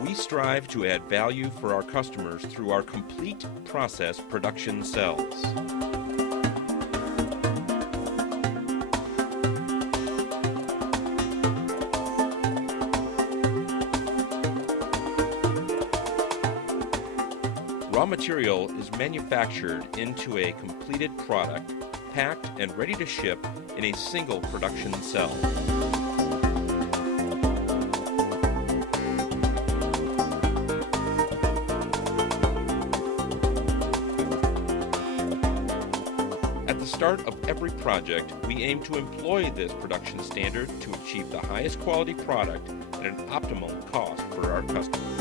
We strive to add value for our customers through our complete process production cells. Raw material is manufactured into a completed product, packed and ready to ship in a single production cell. At the start of every project, we aim to employ this production standard to achieve the highest quality product at an optimal cost for our customers.